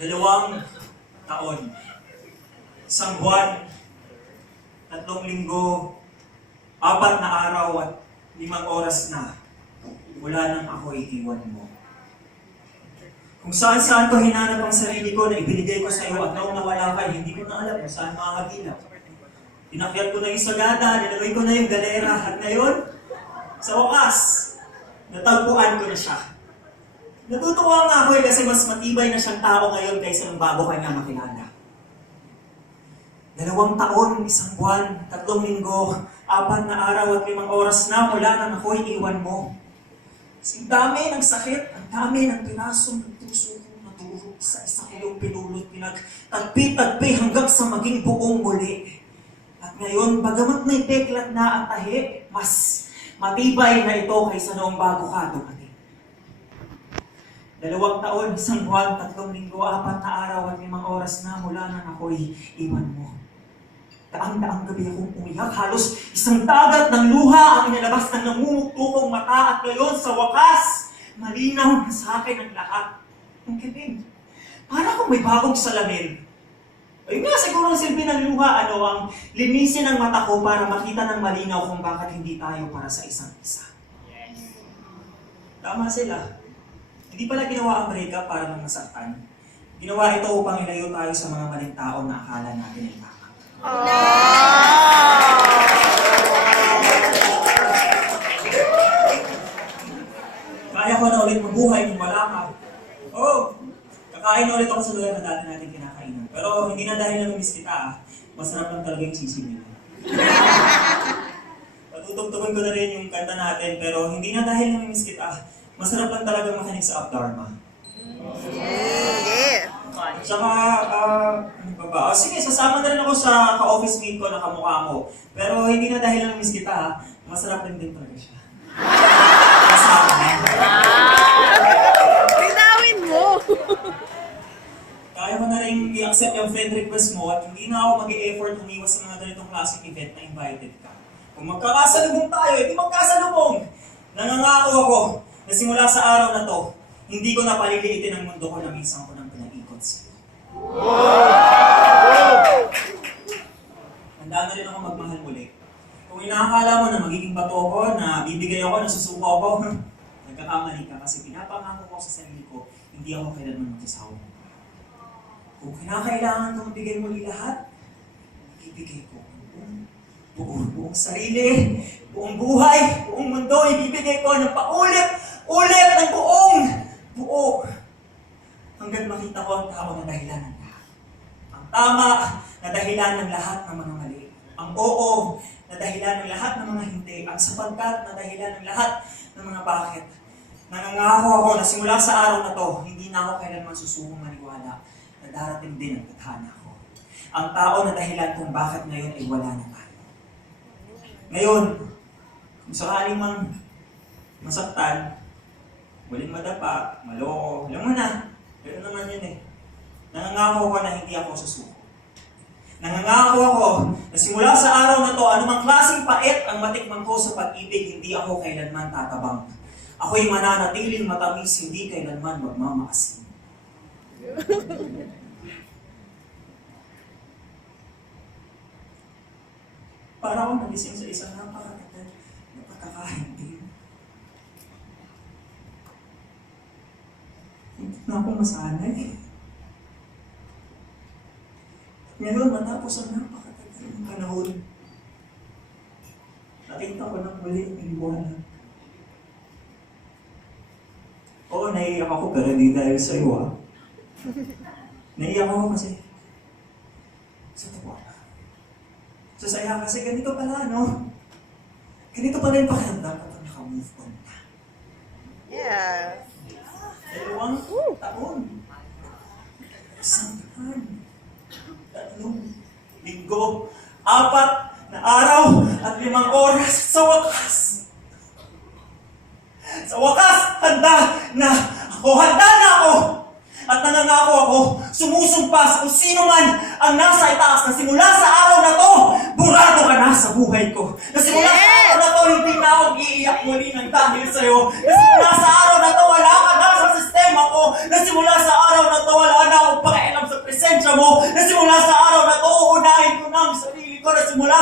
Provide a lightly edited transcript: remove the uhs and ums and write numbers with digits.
2 taon, 1 buwan, 3 linggo, 4 na araw at 5 oras na mula nang ako iiwan mo. Kung saan-saan ko hinanap ang sarili ko na ibinigay ko sa iyo at noong nawala ka, hindi ko na alam kung saan makakagilap. Inakyat ko na yung sagada, nilagay ko na yung galera, at ngayon, sa wakas, natagpuan ko na siya. Natutuwa nga ako kasi mas matibay na siyang tao ngayon kaysa nung bago kanya makilala. 2 taon, 1 buwan, 3 linggo, 4 na araw at 5 oras na mula nang ako'y iwan mo. Ang dami ng sakit, ang dami ng piraso ng puso ko naturo, isa-isa ko yung pinulot, pinagtagpi-tagpi hanggang sa maging buong muli. At ngayon, bagamat may peklat na ang tahi, mas matibay na ito kaysa noong bago ka dumating. 2 taon, 1 buwan, 3 linggo, 4 na araw at 5 oras na mula nang ako'y iwan mo. Daang-daang gabi akong umiyak, halos isang dagat ng luha ang inalabas ng namumugtukong mata at ngayon sa wakas, malinaw na sa akin ang lahat. Ang galing. Para kung may bagong salamin. Ayun nga siguro ang silbi ng luha, ang linisin ang mata ko para makita ng malinaw kung bakit hindi tayo para sa isang isa. Yes. Tama sila. Hindi pala ginawa ang breakup para lang masaktan. Ginawa ito upang ilayo tayo sa mga maling tao na akala natin ay tama. Kaya ko na ulit mabuhay kung wala ka. Kakain na ulit ako sa lugar na dati natin kinakainan. Pero hindi na dahil namimiss kita, masarap lang talaga yung sisig nila. Patutugtugan ko na rin yung kanta natin, pero hindi na dahil namimiss kita, masarap lang talaga makinig sa Up-Dharma. Tsaka, ano pa ba? Sige, sasama na rin ako sa ka-office mate ko na kamukha mo. Pero hindi na dahil namimiss kita, masarap din talaga siya. Kasama na. Pinawin mo! Kaya mo na rin i-accept yung friend request mo at hindi na ako mag-e-effort umiwas sa mga ganitong klaseng event na invited ka. Kung magkakasalubong tayo, hindi magkasalubong! Nangangako ako na simula sa araw na to, hindi ko na paliliitin ang mundo ko na minsan ko nang pinag-ikot sa'yo. Handaan na rin ako magmahal muli. Kung inaakala mo na magiging bato ko, na bibigay ako, na susuko ako, nagkakamali ka kasi pinapangako ko sa sarili ko, hindi ako kailanman magsasawa mo. Kung kinakailangan kong bigay muli lahat, ibigay ko buong sarili, buong buhay, buong mundo, ibibigay ko ng paulit-ulit ng buo. Hanggang makita ko ang tao na dahilan ng lahat. Ang tama na dahilan ng lahat ng mga mali. Ang oo na dahilan ng lahat ng mga hindi. Ang sapagkat na dahilan ng lahat ng mga bakit. Nangangako ako na simula sa araw na to, hindi na ako kailanman susubong maniwala na darating din ang tadhana ko. Ang tao na dahilan kung bakit ngayon ay wala na tayo. Ngayon, kung sakaling mang masaktan, muling madapa, maloko, alam mo na, gano'n naman yun eh. Nangangako ko na hindi ako susuko. Nangangako ako na simula sa araw na to, anumang klaseng pait ang matikman ko sa pag-ibig, hindi ako kailanman tatabang. Ako'y mananatiling matamis, hindi kailanman magmamaasin. Para akong nagising sa isang napakaganda na pagkakahintin. Hindi na akong masanay. Ngayon, matapos ang napakatagal ng panahon, nakita ko ng muli ang liwanag. Oo, naiiyak ako, pero hindi dahil sa iyo, Naiiyak ako kasi sa tuwa. Sa saya kasi ganito pala, no? Ganito pala yung pakiramdam kapag naka-move on na. Yeah. 2 taon. 1 buwan. 3 linggo. 4 na araw at 5 oras sa wakas. Sa wakas, handa na ako. At nangangako ako, sumusumpa sa kung sino man ang nasa itaas na simula sa araw na to, burado ka na sa buhay ko. Na simula sa araw na to, hindi na ako iiyak muli ng dahil sa'yo. Na simula sa araw na to, wala ka na sa sistema ko. Na simula sa araw na to, wala na akong mo na simula sa araw na to, uunahin ko na ang sarili ko na simula